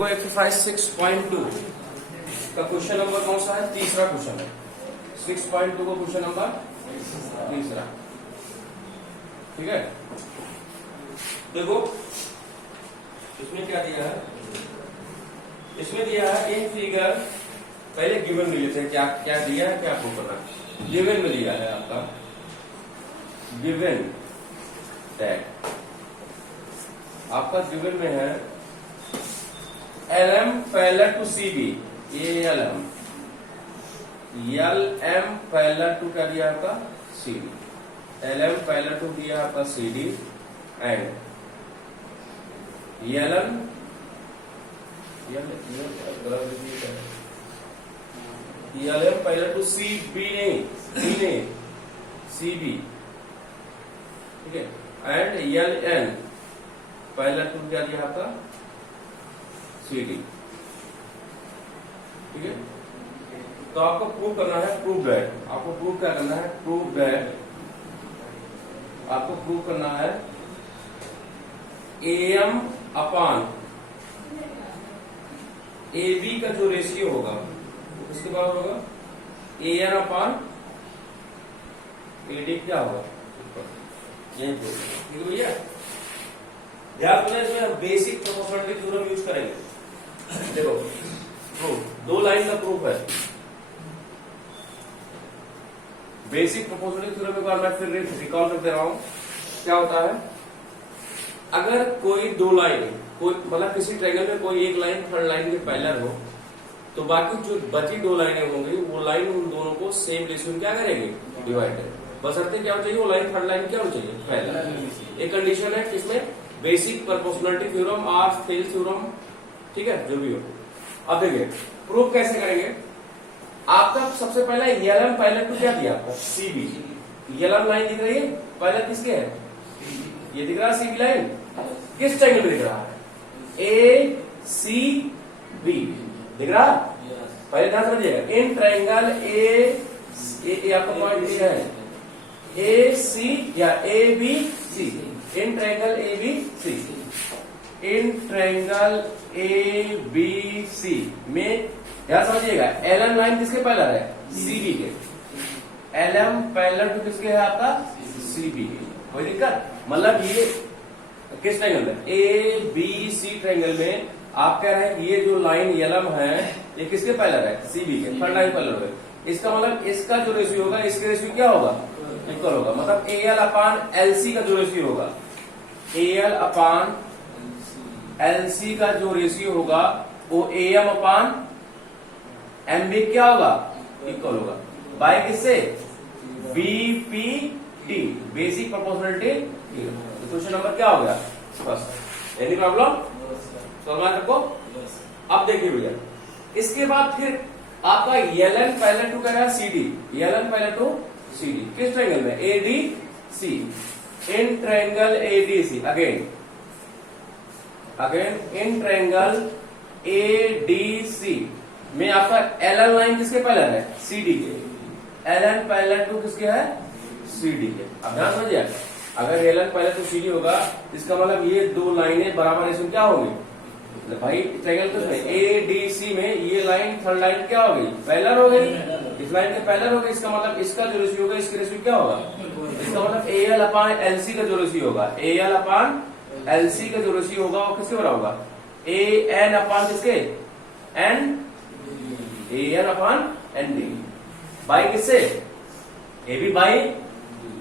देखो एक्सरसाइज 6.2 का question number कौन सा है? तीसरा क्वेश्चन है। 6.2 का क्वेश्चन नंबर तीसरा। ठीक है, देखो इसमें क्या दिया है? इसमें दिया है इन फिगर, पहले गिवन में लेते हैं क्या क्या दिया है, क्या आपको पता है। गिवन में दिया है आपका, गिवन दैट आपका गिवन में है LM पैरेलल टू CB, ये LM पैरेलल टू क्या दिया आपका? CD। LM पैरेलल टू दिया आपका CD and LM parallel to CB नहीं CB, ठीक है, एंड LN पैरेलल टू क्या दिया आपका? CD। ठीक है, तो आपको प्रूव करना है, प्रूव दैट, आपको प्रूव क्या करना है? प्रूव दैट, आपको प्रूव करना है AM अपान AB का जो रेशियो होगा वो किसके बराबर होगा? AN अपान AD क्या होगा? यही ठीक है भैया, ध्यान देना, इसमें हम बेसिक प्रोपोर्शनलिटी थ्योरम यूज करेंगे। देखो प्रूफ, दो लाइन का प्रूफ है। बेसिक प्रोपोर्शनलिटी थ्योरम एक बार मैं फिर रिकॉल कर दे रहा हूं। क्या होता है, अगर कोई दो लाइन, कोई मतलब किसी ट्रायंगल में कोई एक लाइन थर्ड लाइन के पैरेलल हो, तो बाकी जो बची दो लाइनें होंगी वो लाइन उन दोनों को सेम रेशियो में क्या करेंगे? डिवाइड करेंगे। बशर्ते क्या होना चाहिए? वो लाइन थर्ड लाइन क्या होनी चाहिए? पैरेलल। एक कंडीशन है किसमें? बेसिक प्रोपोर्शनलिटी थ्योरम और फेल थ्योरम, ठीक है, जो भी हो। अब देखिए प्रूफ कैसे करेंगे। आपका सबसे पहला LM पैरेलल टू क्या दिया आपका? CB। LM लाइन दिख रही है, पैरेलल किसके है? ये दिख रहा है CB लाइन, किस ट्रायंगल में दिख रहा है? ACB दिख रहा है। पहले ध्यान समझिएगा, इन ट्रायंगल ए आपका पॉइंट दिया है AC या ABC, in triangle ABC, in triangle ABC में ध्यान समझिएगा, LM लाइन किसके पैरेलल है? CB के। LM पैरेलल टू किसके है आपका? CB के। कोई दिक्कत? मतलब ये किस ट्रायंगल में? ABC ट्रायंगल में आप कह रहे हैं कि ये जो लाइन LM है ये किसके पैरेलल है? CB के, थर्ड लाइन पैरेलल है। इसका मतलब इसका जो रेशियो होगा इसके रेशियो क्या होगा? इक्वल होगा। मतलब AL अपान LC का जो रेशियो होगा, AL अपान LC का जो रेशियो होगा वो AM अपान MB क्या होगा? इक्वल होगा। बाय किससे? BPT, basic proportionality theorem. Question number क्या हो गया? फर्स्ट। Any problem? सॉल्व रखो। अब देखिए भैया, इसके बाद फिर आपका LN पैरेलल टू क्या है? CD। LN parallel to CD किस ट्रायंगल में? ADC। In triangle ADC again in triangle ADC में आपका LN लाइन किसके पैरेलल है? CD के। LN पैरेलल टू किसके है? CD के। अब ध्यान समझिए, अगर LN पैरेलल टू CD होगा इसका मतलब ये दो लाइनें बराबर रेशियो क्या होगी? भाई ट्रायंगल किसमें? ADC में ये लाइन थर्ड लाइन क्या होगी? पैरेलल हो गई। इस लाइन के पैरेलल हो गई, इसका मतलब इसका जो रेशियो होगा इसके रेशियो क्या होगा? इसका मतलब AL अपान LC का जो रेशियो होगा, AL अपान LC का जो रेशियो होगा वो किसके बराबर होगा? AN अपान किसके? AN अपान ND बाई किससे? AB by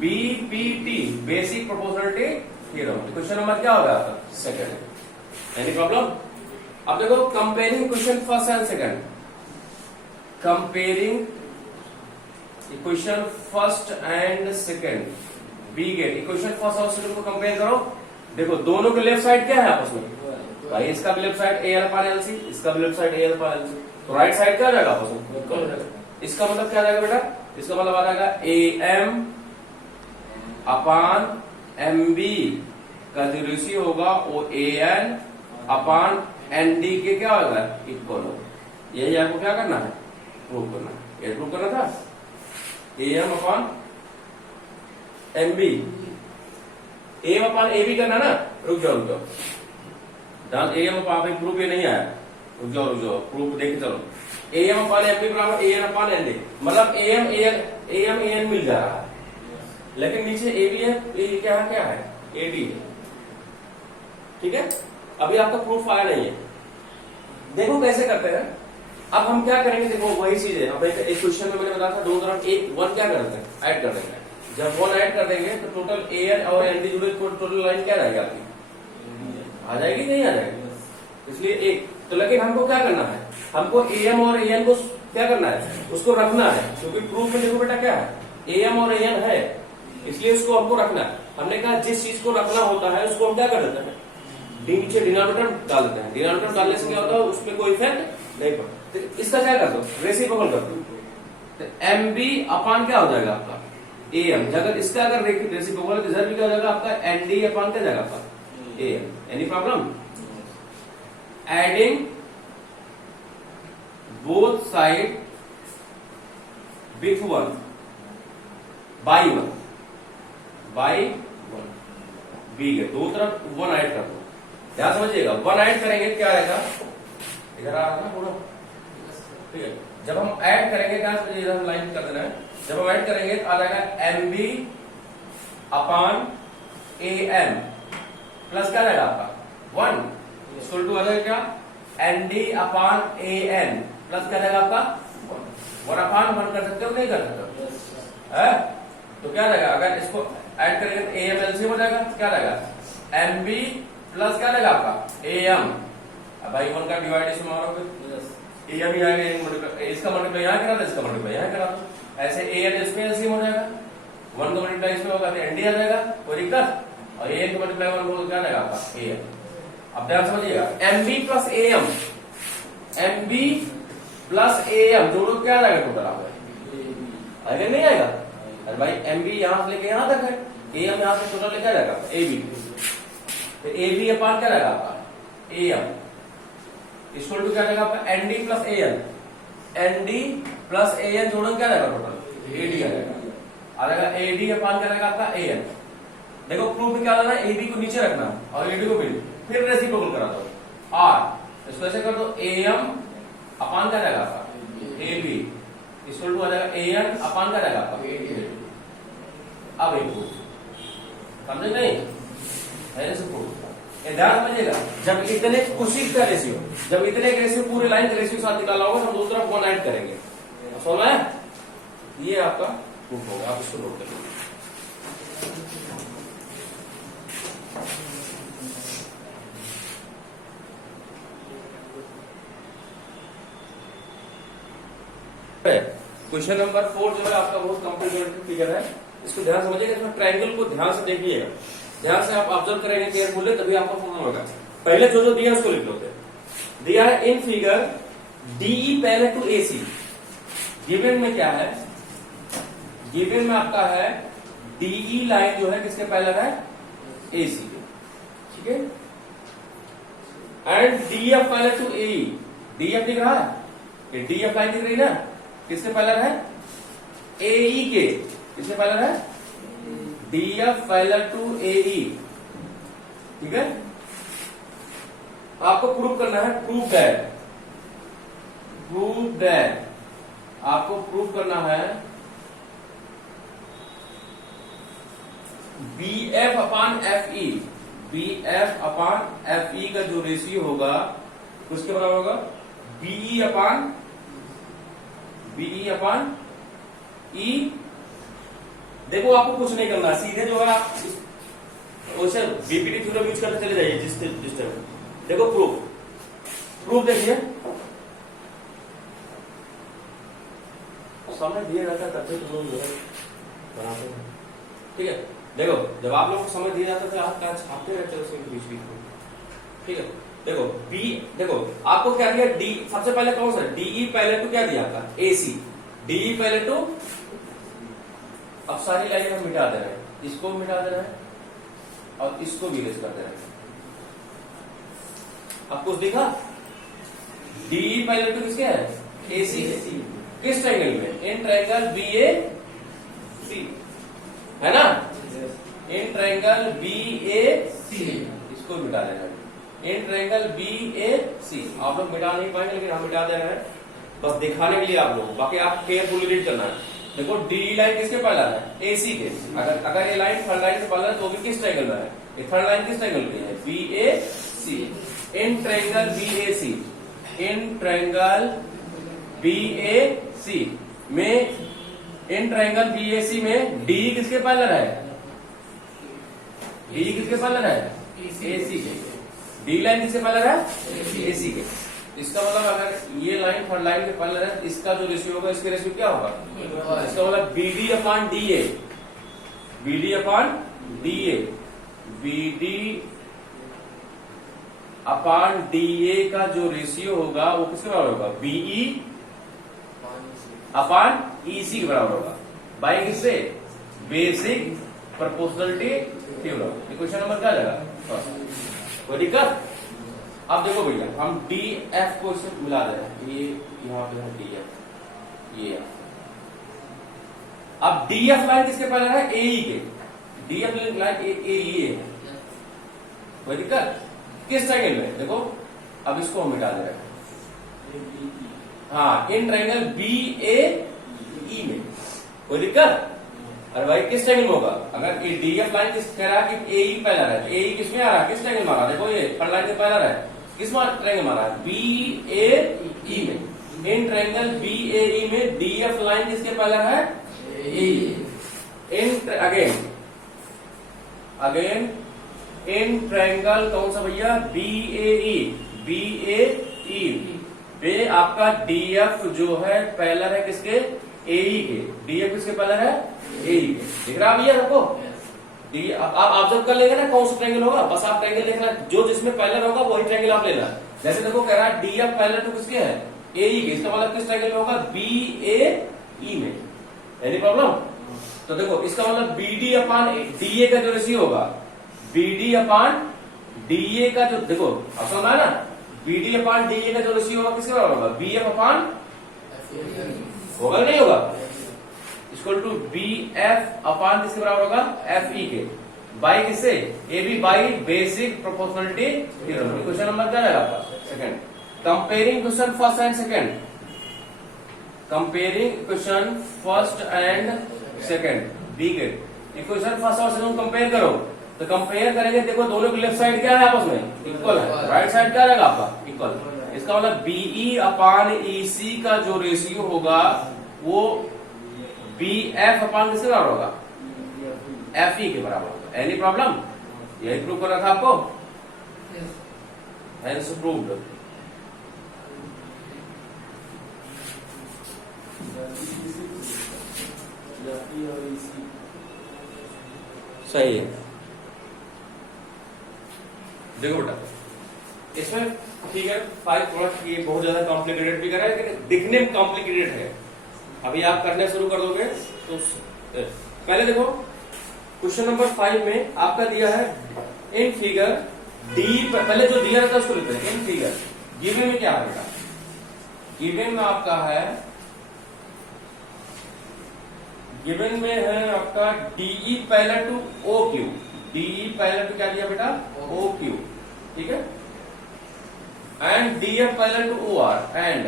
BPT, basic proportionality theorem. Question number क्या होगा आपका? सेकंड। Any problem? अब देखो comparing question first and second, comparing equation first and second, we get equation first और second को compare करो। देखो दोनों के लेफ्ट साइड क्या है आपस में? भाई इसका भी लेफ्ट साइड AL अपान LC, इसका भी लेफ्ट साइड AL अपान LC, तो राइट साइड क्या आ जाएगा आपस में? इसका मतलब क्या आ जाएगा बेटा? इसका मतलब आ जाएगा AM अपान MB का जो रेशियो होगा वो AN अपान ND के क्या होगा? इक्वल होगा। यही आपको क्या करना है? प्रूव करना है। ये प्रूव करना था। AM upon MB, AM upon AB करना ना। रुक जाओ ध्यान, AM अपान प्रूफ ये नहीं आया, रुक जाओ प्रूफ देख चलो। AM अपॉन MB बराबर AN अपॉन ND, मतलब AM AN मिल जा रहा है, लेकिन नीचे AB है, ये क्या है AD है। ठीक है, अभी आपका प्रूफ आया नहीं है। देखो कैसे करते हैं। अब हम क्या करेंगे, देखो वही चीज है। अब एक क्वेश्चन में मैंने बताया था दो तरफ एक 1 क्या कर देते हैं, ऐड कर देंगे। जब 1 ऐड कर देंगे तो टोटल AN और ND जुड़े टोटल लाइन क्या रहेगी आपकी, आ जाएगी नहीं आ जाएगी। इसलिए एक तो, लेकिन हमको क्या करना है, हमको AM और AN को क्या करना है, उसको रखना है। क्योंकि प्रूफ में देखो बेटा क्या है, AM और AN है, इसलिए उसको हमको रखना है। हमने कहा जिस चीज को रखना होता है उसको हम क्या कर देते हैं, नीचे डिनोमिनेटर डाल देते हैं। डिनोमिनेटर डालने से क्या होता है, उसमें कोई इफेक्ट नहीं पड़ता। तो इसका क्या कर दो, रेसिप्रोकल कर दो, तो MB अपान क्या हो जाएगा आपका AM। अगर इसका अगर रेसिप्रोकल तो इधर भी क्या हो जाएगा आपका ND अपान क्या जाएगा आपका AM। Any problem? Adding both side with 1 by 1 B के दो तरफ 1 ऐड कर दो। ध्यान समझिएगा, 1 ऐड करेंगे क्या आएगा, इधर आ रहा है पूरा। ठीक है, जब हम ऐड करेंगे ध्यान समझिएगा, हम लाइन कर देना है। जब हम ऐड करेंगे तो आ जाएगा MB अपान AM प्लस क्या रहेगा आपका 1 इक्वल टू आ जाएगा क्या ND अपान AN प्लस क्या रहेगा आपका 1 अपान 1 कर सकते हो नहीं कर सकते है? तो क्या रहेगा, अगर इसको ऐड करेंगे तो AM LCM हो जाएगा, क्या रहेगा MB प्लस क्या रहेगा आपका AM। अब भाई 1 का डिवाइड इसमें मारोगे AM ही आएगा, इसका मल्टीप्लाई यहाँ करा दो, इसका मल्टीप्लाई यहाँ करा दो, ऐसे AN इसमें LCM हो जाएगा। 1 का मल्टीप्लाई इसमें होगा तो ND आ जाएगा, कोई दिक्कत। और AN का मल्टीप्लाई 1 होगा क्या रहेगा आपका AM। अब ध्यान समझिएगा, MB plus AM, MB plus AM जोड़ो क्या रहेगा टोटल आपका, आएगा नहीं आएगा? अरे भाई MB यहां से लेके यहां तक है, AM यहां से टोटल लेकर जाएगा AB, तो AB अपान क्या रहेगा आपका AM इक्वल टू क्या रहेगा आपका ND plus AN। ND plus AN जोड़ो क्या रहेगा टोटल AD आ जाएगा AD अपान क्या रहेगा आपका AN। देखो प्रूफ में क्या करना है, AB को नीचे रखना और AD को मिल, फिर रेसिप्रोकल करा दो R, इसको ऐसे कर दो AM अपान क्या रहेगा आपका AB इक्वल टू आ जाएगा AN अपान क्या रहेगा आपका AD। अब एक प्रूफ समझे नहीं है, ध्यान समझिएगा। जब इतने कुछ का रेशियो, जब इतने का रेशियो पूरे लाइन का रेशियो साथ निकाला होगा, हम दूसरा 1 ऐड करेंगे। समझ में? ये आपका प्रूफ होगा, आप इसको नोट करिए। क्वेश्चन नंबर 4 जो है आपका बहुत कॉम्प्लिकेटेड फिगर है, इसको ध्यान समझिएगा। इसमें ट्रायंगल को ध्यान से देखिएगा, ध्यान से आप ऑब्जर्व करेंगे केयरफुली, तभी आपको पूर्ण होगा। पहले जो दिया उसको लिख लो। दिया है in figure DE parallel to AC। Given में क्या है, गिवन में आपका है DE लाइन जो है किसके पैरेलल है, AC के। ठीक है, and DF parallel to AE। DF दिख रहा है, ये DF लाइन दिख रही ना, किसके पैरेलल है, AE के। किसके पैरेलल है, DF पैरेलल टू AE। ठीक है, आपको प्रूव करना है, प्रूव दैट आपको प्रूव करना है BF अपान FE। BF अपान FE का जो रेशियो होगा उसके बराबर होगा BE अपान E। देखो आपको कुछ नहीं करना, सीधे जो है आप वैसे बीपीटी थ्योरम यूज करते चले जाइए जिस टाइम। देखो प्रूफ देखिए, समय दिया जाता है तब तक तुम लोग बनाते हैं। ठीक है, देखो जब आप लोग को समय दिया जाता है तो आप क्या छापते रहते हो उसके बीच बीच में। ठीक है, देखो देखो आपको क्या दिया, डी सबसे पहले कौन सा DE पैरेलल टू क्या दिया आपका AC। DE पैरेलल टू, अब सारी लाइनें हम मिटा दे रहे हैं, इसको मिटा दे रहे हैं और इसको भी इरेज कर दे रहे हैं। अब कुछ दिखा, DE पैरेलल टू किसके है, AC। किस ट्रायंगल में, इन ट्रायंगल BAC है ना, इन ट्रायंगल BAC, इसको मिटा देना। In triangle BAC। आप लोग मिटा नहीं पाएंगे लेकिन हम मिटा दे रहे हैं बस दिखाने के लिए आप लोग, बाकी आप केयरफुली रीड करना है। देखो डी लाइन किसके पैरेलल है? AC के। अगर ये लाइन थर्ड लाइन से पैरेलल है तो भी किस ट्रायंगल में है? ये थर्ड लाइन किस ट्रायंगल में है? BAC। In triangle BAC, in triangle BAC में, इन ट्रायंगल BAC में D किसके पैरेलल है? D किसके पैरेलल है? AC के। D लाइन किसके पैरेलल है? AC के। इसका मतलब अगर ये लाइन थर्ड लाइन के पैरेलल है, इसका जो रेशियो होगा, इसके रेशियो क्या होगा? इसका मतलब BD upon DA, BD upon DA, BD upon DA का जो रेशियो होगा वो किसके बराबर होगा? BE अपॉन EC के बराबर होगा। बाई किससे? Basic proportionality theorem. Question number क्या जाएगा? कोई दिक्कत? अब देखो भैया, हम DF को इससे मिला दे रहे हैं, ये यहाँ पे है DF, ये अब DF लाइन किसके पैरेलल है? AE के। DF लाइन AE है। कोई दिक्कत? किस ट्रायंगल में? देखो अब इसको हम मिटा दे रहे हैं, हाँ, इन ट्रायंगल BAE में। कोई दिक्कत? अरे भाई किस ट्रायंगल में होगा? अगर ये DF लाइन किस कह रहा है कि AE पैरेलल है, AE किसमें आ रहा है? किस ट्रायंगल में आ रहा है? देखो ये थर्ड लाइन के पैरेलल है, किस ट्रायंगल में आ रहा है? BAE में। इन ट्रायंगल BAE में DF लाइन किसके पैरेलल है? AE। In again in triangle कौन सा भैया? BAE पे आपका DF जो है पैरेलल है किसके? AE के। DF किसके पैरेलल है? AE के। दिख रहा है भैया आपको? आप ऑब्जर्व कर लेंगे ना कौन सा ट्रायंगल होगा, बस आप ट्रायंगल देखना, जो जिसमें पैरेलल होगा वही ट्रायंगल आप लेना। जैसे देखो कह रहा है DF पैरेलल टू किसके है? AE के। इसका मतलब किस ट्रायंगल में होगा? BAE में। Any problem? तो देखो इसका मतलब BD अपॉन DA का जो रेशियो होगा, BD अपॉन DA का जो, देखो अब समझ आया ना, BD अपॉन DA का जो रेशियो होगा किसके बराबर होगा? BF अपॉन, होगा नहीं होगा? इक्वल टू BF अपॉन किसके बराबर होगा? FE के। बाई किससे? AB by basic proportionality theorem. Question number क्या रहेगा आपका? Second. Comparing question first and second, comparing question first and second, बी के। क्वेश्चन फर्स्ट और सेकंड कंपेयर करो, तो कंपेयर करेंगे, देखो दोनों की लेफ्ट साइड क्या है आपस में? इक्वल है। राइट साइड क्या रहेगा आपका? इक्वल। इसका मतलब BE अपॉन EC का जो रेशियो होगा वो BF अपॉन किसके बराबर होगा? FE के बराबर होगा। Any problem? यही प्रूव कर रहा था आपको, हेंस प्रूव्ड। सही है। देखो बेटा, इसमें फिगर 5 थोड़ा ये बहुत ज्यादा कॉम्प्लिकेटेड फिगर है, लेकिन दिखने में कॉम्प्लिकेटेड है। अभी आप करने शुरू कर दोगे तो पहले देखो क्वेश्चन नंबर 5 में आपका दिया है इन फिगर डी, पहले जो दिया रहता है उसको लिखते हैं। इन फिगर गिवन में क्या है बेटा? गिवन में आपका है, गिवन में है आपका DE parallel to OQ। DE parallel to क्या दिया बेटा? OQ, ठीक है। And DF parallel to OR, and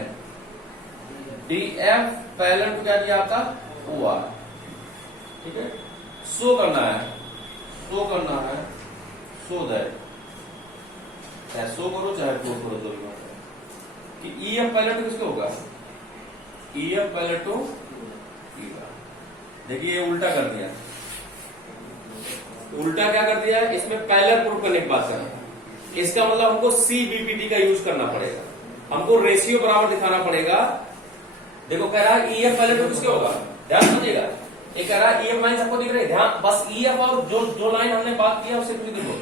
DF parallel to क्या दिया आपका? OR, ठीक है। शो करना है, शो करना है, शो दैट, चाहे शो करो चाहे प्रूव करो, जो भी बात है कि EF पैरेलल टू किसको होगा? EF पैरेलल टू, देखिए उल्टा कर दिया, उल्टा क्या कर दिया है? इसमें पैरेलल प्रूव करने की बात करें, इसका मतलब हमको CBPT का यूज करना पड़ेगा, हमको रेशियो बराबर दिखाना पड़ेगा। देखो कह रहा है EF पैरेलल टू किसके होगा? ध्यान समझिएगा, ये कह रहा है EF लाइन सबको दिख रही है, ध्यान बस EF और जो लाइन हमने बात किया उससे कुछ देखो,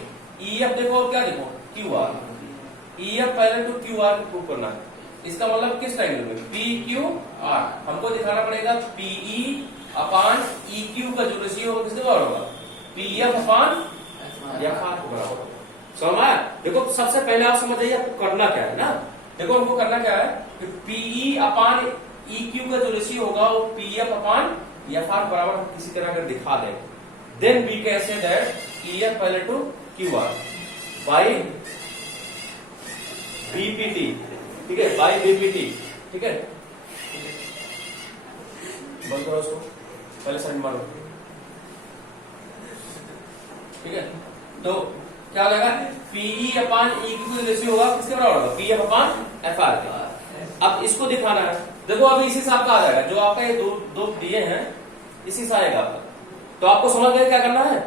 EF देखो और क्या देखो? QR। EF parallel to QR prove करना है। इसका मतलब किस ट्रायंगल में? PQR। हमको दिखाना पड़ेगा PE अपॉन EQ का जो रेशियो होगा किसके बराबर होगा? PF अपॉन FR के बराबर होगा। समझ आया? देखो सबसे पहले आप समझ जाइए आपको करना क्या है ना। देखो हमको करना क्या है कि PE अपॉन EQ का जो रेशियो होगा वो PF अपॉन FR बराबर हम किसी तरह अगर दिखा दें, then we can say that EF parallel to QR by BPT, ठीक है, बाई बीपीटी, ठीक है। बंद करो उसको, पहले साइड मारो, ठीक है। तो क्या हो जाएगा, पीई अपान ई की रेशियो होगा किसके बराबर होगा, पीएफ अपान एफ आर के। अब इसको दिखाना है, देखो अभी इसी हिसाब का आ जाएगा, जो आपका ये दो दिए हैं इसी से आएगा आपका। तो आपको समझ गए क्या करना है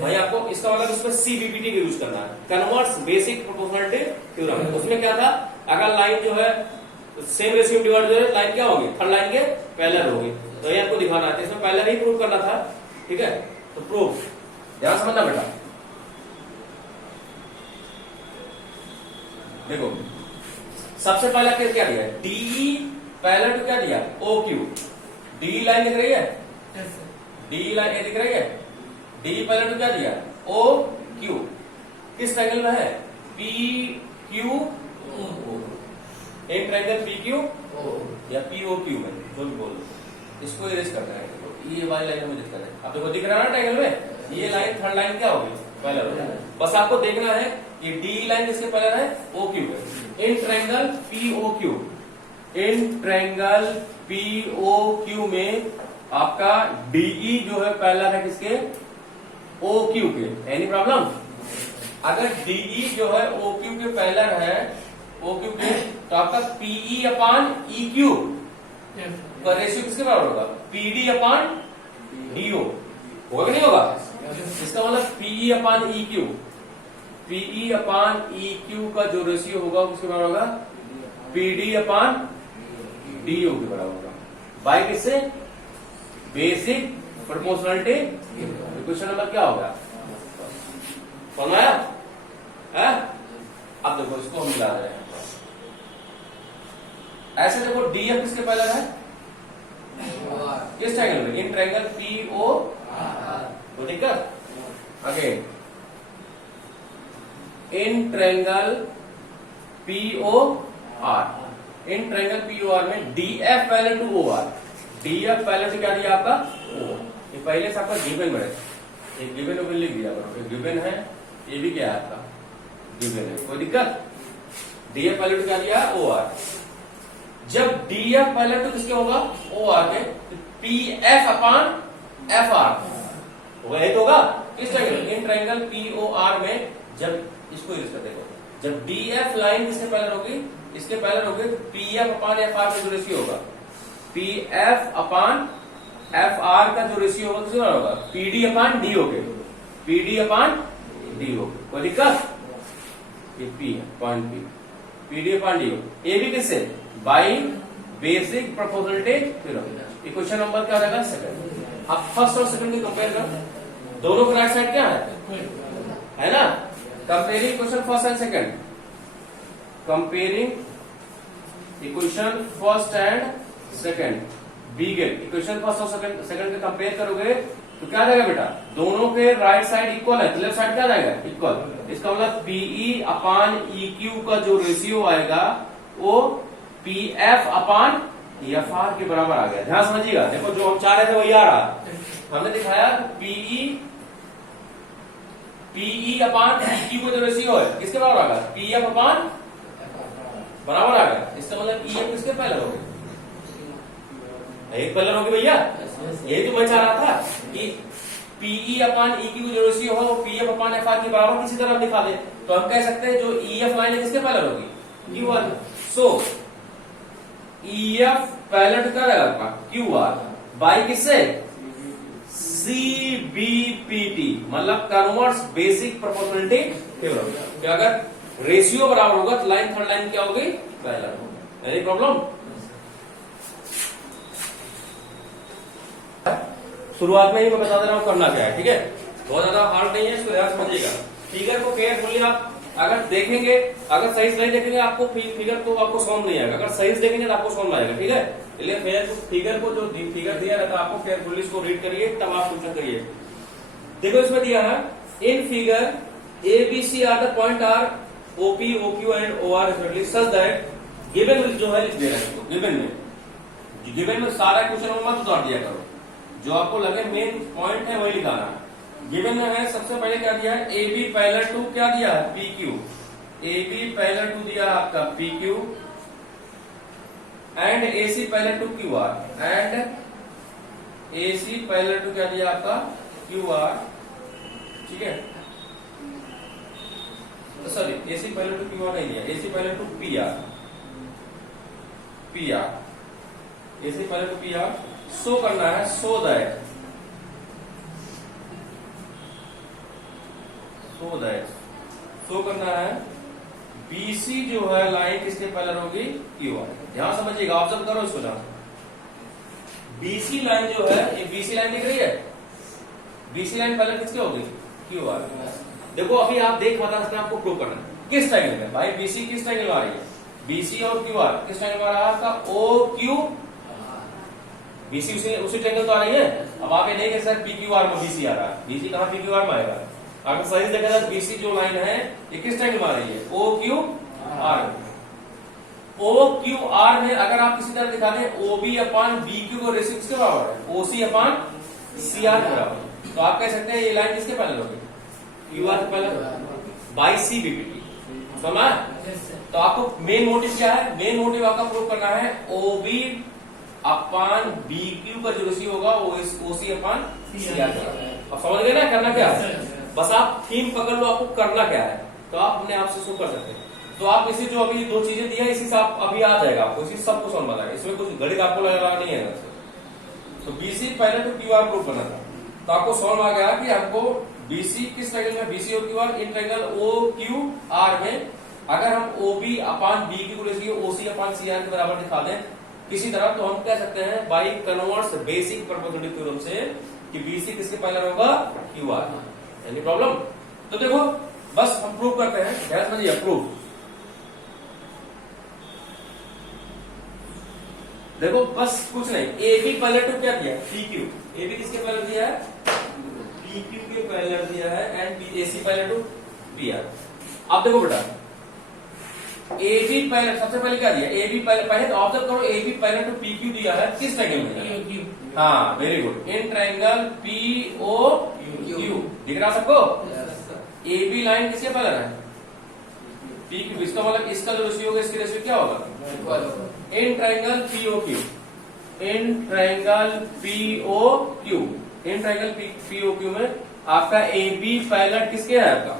भाई, आपको इसका मतलब इसमें सीबीपीटी का यूज करना है, कन्वर्स बेसिक प्रोपोर्शनलिटी थ्योरम। उसमें क्या था, अगर लाइन जो है सेम रेशियो डिवाइड हो लाइन क्या होगी, थर्ड लाइन के पैरेलल होगी, तो ये आपको दिखाना है, इसमें पैरेलल ही प्रूव करना था, ठीक है। तो प्रूव ध्यान समझना बेटा, देखो सबसे पहला केस क्या दिया है, डीई पैरेलल टू क्या दिया, ओ क्यू। डी लाइन दिख रही है, डी लाइन दिख रही है, डी पैरेलल टू क्या दिया, ओ क्यू। किस ट्रायंगल में है, पी क्यू ओ, एक ट्रायंगल पी क्यू या पी ओ क्यू में, जो भी बोलो, इसको इरेज करना है। ये वाली लाइन में दिखता है, अब देखो दिख रहा है ना ट्रायंगल में, ये लाइन थर्ड लाइन क्या होगी, पैरेलल। बस आपको देखना है कि डी लाइन किसके पैरेलल है, ओ क्यू है। In triangle P O Q, in triangle P O Q में आपका डीई जो है पैरेलल है किसके, ओ क्यू के। एनी प्रॉब्लम, अगर डीई जो है ओ क्यू के पैरेलल है, ओ क्यू के, तो आपका पीई अपान ई क्यू का रेशियो किसके बराबर होगा, पीडी अपान डीओ होगा कि नहीं होगा। इसका मतलब पीई अपान ई क्यू, पीई अपान ई क्यू का जो रेशियो होगा उसके बराबर होगा पीडी अपान डीओ के बराबर होगा, बाई किससे, बेसिक प्रोपोर्शनलिटी। क्वेश्चन नंबर क्या होगा, समझ आया है। अब देखो इसको हम मिला रहे हैं, ऐसे देखो डीएफ किसके पैरेलल है, किस ट्रायंगल में, इन ट्रायंगल पी ओ, तो दिक्कत again in triangle P O R, in triangle P O R में DF parallel to O R. DF parallel to क्या दिया आपका, ओ। ये पहले से आपका गिवन में है, एक गिवन ओपन लिख दिया करो, गिवन है, ये भी क्या है आपका गिवन है, कोई दिक्कत। डीएफ पैरेलल टू क्या दिया, ओ आर। जब डीएफ पैरेलल टू किसके होगा, ओ आर के, तो P F upon F R होगा, एक होगा किस triangle, in triangle P O R में। जब इसको यूज कर देखो, जब डीएफ लाइन किसके पैरेलल होगी, इसके पैरेलल होगी, तो P F upon F are का जो रेशियो होगा, P F upon F are का जो रेशियो होगा किसके बराबर होगा, पीडी अपान डी हो के, पीडी अपान डी हो। कोई दिक्कत, ये पी है पॉइंट पी, पीडी अपान डी हो। ए भी किससे, by basic proportionality theorem. Question number क्या हो जाएगा, सेकंड। अब फर्स्ट और सेकंड को कंपेयर कर, दोनों का राइट साइड क्या है ना, comparing question first and second, comparing equation first and second, begin equation first और सेकंड के कंपेयर करोगे तो क्या जाएगा बेटा, दोनों के राइट साइड इक्वल है, लेफ्ट साइड क्या जाएगा, इक्वल। इसका मतलब पीई अपान ई क्यू का जो रेशियो आएगा वो P F upon F are के बराबर आ गया। ध्यान समझिएगा, देखो जो हम चाह रहे थे वही आ रहा, हमने दिखाया पीई अपान ई क्यू का जो रेशियो है किसके बराबर आ गया, पी एफ अपान बराबर आ गया। इसका मतलब ई एफ किसके पहले हो गए, एक पैरेलल होगी भैया, यही तो मैं चाह रहा था कि पीई अपान ई क्यू जो रेशियो हो P F upon F are के बराबर किसी तरह दिखा दे, तो हम कह सकते हैं जो ई एफ लाइन है किसके पैरेलल होगी, क्यू आर। सो ई एफ पैरेलल क्या रहेगा आपका, क्यू आर बाई किससे, सीबीपीटी, मतलब कन्वर्स बेसिक प्रोपोर्शनलिटी थ्योरम। क्या अगर रेशियो बराबर होगा तो लाइन थर्ड लाइन क्या होगी, पैरेलल होगी। एनी प्रॉब्लम, शुरुआत में ही मैं बता दे रहा हूं करना क्या है, ठीक है, बहुत ज्यादा हार्ड नहीं है, इसको ध्यान समझिएगा। फिगर को केयरफुली आप अगर देखेंगे, अगर सही से नहीं देखेंगे आपको फिगर तो आपको समझ नहीं आएगा, अगर सही से देखेंगे तो आपको समझ आएगा, ठीक है। इसलिए फिगर को जो फिगर दिया रहता है आपको केयरफुली इसको रीड करिए, तब आप क्वेश्चन करिए। देखो इसमें दिया है, in figure A B C are the point are OP O Q and O R such that given जो है लिख दे रहा है, गिवन में सारा क्वेश्चन मत उतार दिया करो, जो आपको लगे मेन पॉइंट है वही लिखाना है। गिवन में है सबसे पहले क्या दिया है, ए बी पैरेलल टू क्या दिया है, P Q, A B parallel to दिया आपका P Q and A C parallel to Q R and A C parallel to क्या दिया आपका क्यू आर, ठीक है, sorry A C parallel to Q R नहीं दिया, A C parallel to P R, P R, A C parallel to P R show करना है, so that show करना है बीसी जो है लाइन किसके पैरेलल होगी क्यू आर। ध्यान समझिएगा, ऑब्जर्व करो इसको ध्यान। बीसी लाइन जो है, ये बीसी लाइन दिख रही है, बीसी लाइन पैरेलल किसके होगी क्यू आर। देखो अभी आप देख बता सकते हैं, आपको प्रूव करना है किस ट्रायंगल में, भाई बीसी किस ट्रायंगल में आ रही है, बीसी और क्यू आर किस ट्रायंगल में आ रहा है आपका ओ क्यू, बीसी उसी ट्रायंगल तो आ रही है। अब आप ये नहीं कह सकते पी क्यू आर में बीसी आ रहा है, बीसी कहां पी क्यू आर में आएगा। अगर सही देखा जाए बीसी जो लाइन है ये किस ट्रायंगल में आ रही है O Q R, O Q R में अगर आप किसी तरह दिखा दें O B upon B Q को रेशियो किसके बराबर है ओ सी अपान सी आर के बराबर, तो आप कह सकते हैं ये लाइन किसके पैरेलल होगी क्यू आर के पैरेलल बाई सी बीपीटी, समझ। तो आपको मेन मोटिव क्या है, मेन मोटिव आपका प्रूव करना है O B upon B Q का जो रेशियो होगा वो ओ सी अपान सी आर का। अब समझ गए ना करना क्या है, बस आप थीम पकड़ लो आपको करना क्या है, तो आप अपने आप से शुरू कर सकते हैं। तो आप इसी जो अभी दो चीजें दी है इसी से आप अभी आ जाएगा आपको, इसी सब कुछ समझ बताएगा, इसमें कुछ गणित आपको लगाना नहीं है। तो बीसी पहले तो क्यू आर प्रूव करना था, तो आपको सॉल्व आ गया कि आपको बीसी किस ट्रायंगल में, बीसी और Q R in triangle O Q R में अगर हम O B upon B Q ratio O C upon C R के बराबर दिखा दें किसी तरह, तो हम कह सकते हैं by converse basic proportionality theorem से कि बीसी किसके पैरेलल होगा क्यू आर। Any problem? तो देखो बस हम प्रूव करते हैं, ध्यान समझिए प्रूव। देखो बस कुछ नहीं, ए बी पैरेलल टू क्या दिया पी क्यू, ए बी किसके पैरेलल दिया है पी क्यू के पैरेलल दिया है and A C parallel to P R. अब देखो बेटा ए बी पैरेलल सबसे पहले क्या दिया ए बी पैरेलल, पहले तो ऑब्जर्व करो A B parallel to P Q दिया है किस ट्रायंगल में, हाँ very good, in triangle P O Q दिख रहा सबको। ए बी लाइन किसके पैरेलल है पी क्यू, इसका मतलब इसका जो रेशियो होगा इसकी रेशियो क्या होगा in triangle P O Q, in triangle P O Q, in triangle P O Q में आपका ए बी पैरेलल किसके है आपका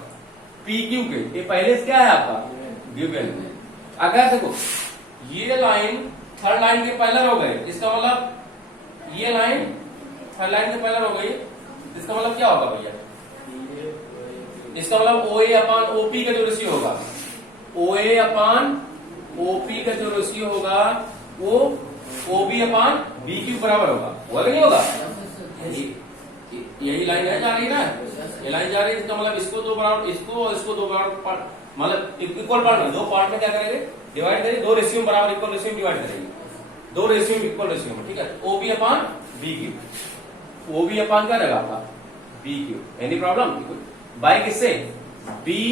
पी क्यू के, ये पहले से क्या है आपका गिवन। अगर देखो ये लाइन थर्ड लाइन के पैरेलल हो गए, इसका मतलब ये लाइन थर्ड लाइन के पैरेलल हो गई, इसका मतलब क्या होगा भैया, इसका मतलब ओ ए अपान ओपी का जो रेशियो होगा, ओ ए अपान ओपी का जो रेशियो होगा वो ओ बी अपान बी क्यू बराबर होगा कि नहीं होगा। यही लाइन है जा रही है ना, ये लाइन जा रही है, इसका मतलब इसको दो बराबर, इसको और इसको दो बराबर, मतलब इक्वल पार्ट में, दो पार्ट में क्या करेंगे डिवाइड करेंगे, दो रेशियो में बराबर इक्वल रेशियो में डिवाइड करेंगे, दो रेशियो में इक्वल रेशियो में, ठीक है। O B upon B Q, O B upon क्या रहेगा आपका B Q. Any problem? By किससे B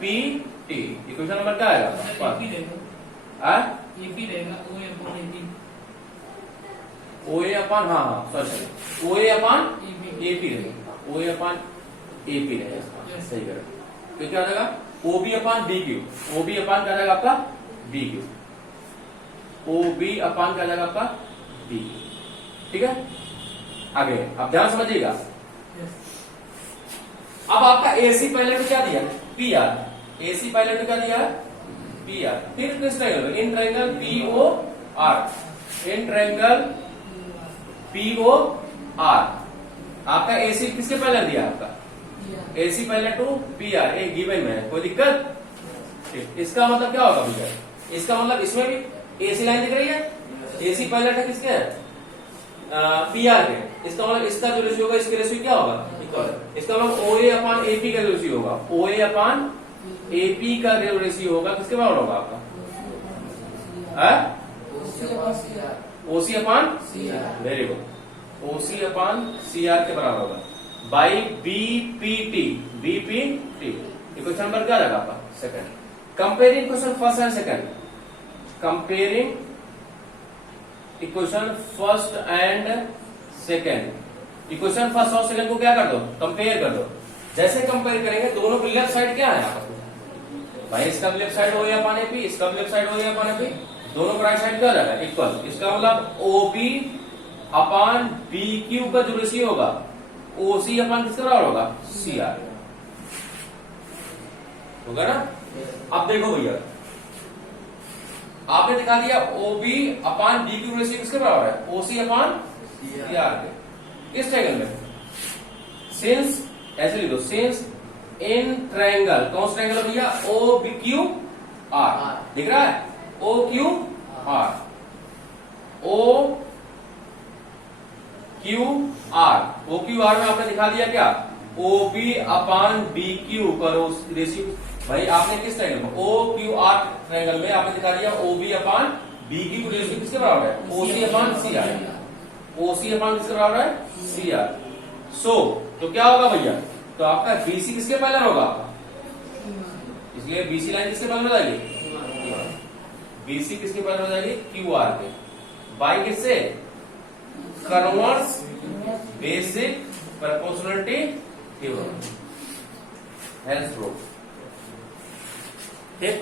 P T, equation number क्या आएगा ओ ए अपान, हाँ हाँ sorry O A upon A P रहेगा, ओ ए अपान ए पी रहेगा, सही करें। तो क्या हो जाएगा ओ B upon B Q, O B upon क्या जाएगा आपका B Q, O B upon क्या जाएगा आपका बी क्यू, ठीक है। आगे आप ध्यान समझिएगा। अब आपका एसी पैरेलल क्या दिया पी आर, एसी पैरेलल क्या दिया पी आर, फिर किस triangle in triangle P O R, in triangle P O R आपका एसी किसके पैरेलल दिया आपका AC parallel to P R, एक गिवन में है, कोई दिक्कत? इसका मतलब क्या होगा भैया, इसका मतलब इसमें भी एसी लाइन दिख रही है, एसी पैरेलल है किसके पी आर के, इसका मतलब इसका जो रेशियो होगा इसके रेशियो क्या होगा, इसका मतलब ओ ए अपान ए पी का रेशियो होगा, ओ ए अपान ए पी का रेशियो होगा किसके बराबर होगा आपका O C upon very good, O C upon C R के बराबर होगा by B P T, B P T. Equation number क्या रहेगा आपका second. Comparing question first and second, comparing equation first and second, equation first और second को क्या कर दो कंपेयर कर दो। जैसे कंपेयर करेंगे दोनों की लेफ्ट साइड क्या है आपस में भाई इसका लेफ्ट साइड हो गया पाने पी, इसका लेफ्ट साइड हो गया पाने पी, दोनों का राइट साइड क्या हो जाएगा इक्वल। इसका मतलब OB अपान BQ का जो रेशियो होगा OC अपान किसके बराबर होगा CR होगा ना। अब देखो भैया आपने दिखा दिया OB अपान BQ रेशियो किसके बराबर है OC अपान CR के। किस ट्रायंगल में, सिंस ऐसे लिखो, सिंस इन ट्रायंगल, कौन सा ट्रायंगल भैया OQR दिख रहा है OQR OQR में आपने दिखा दिया क्या OB अपान BQ पर रेशियो। भाई आपने किस ट्रायंगल में OQR ट्रायंगल में आपने दिखा दिया OB अपान BQ को रेशियो किसके बराबर है OC अपान CR, OC अपान किसके बराबर है CR। तो क्या होगा भैया, तो आपका BC किसके पैरेलल होगा आपका, इसलिए BC लाइन किसके पैरेलल हो जाएगी, BC किसके पैरेलल हो जाएगी QR पे, बाई किससे converse basic proportionality theorem, hence proof. ठीक।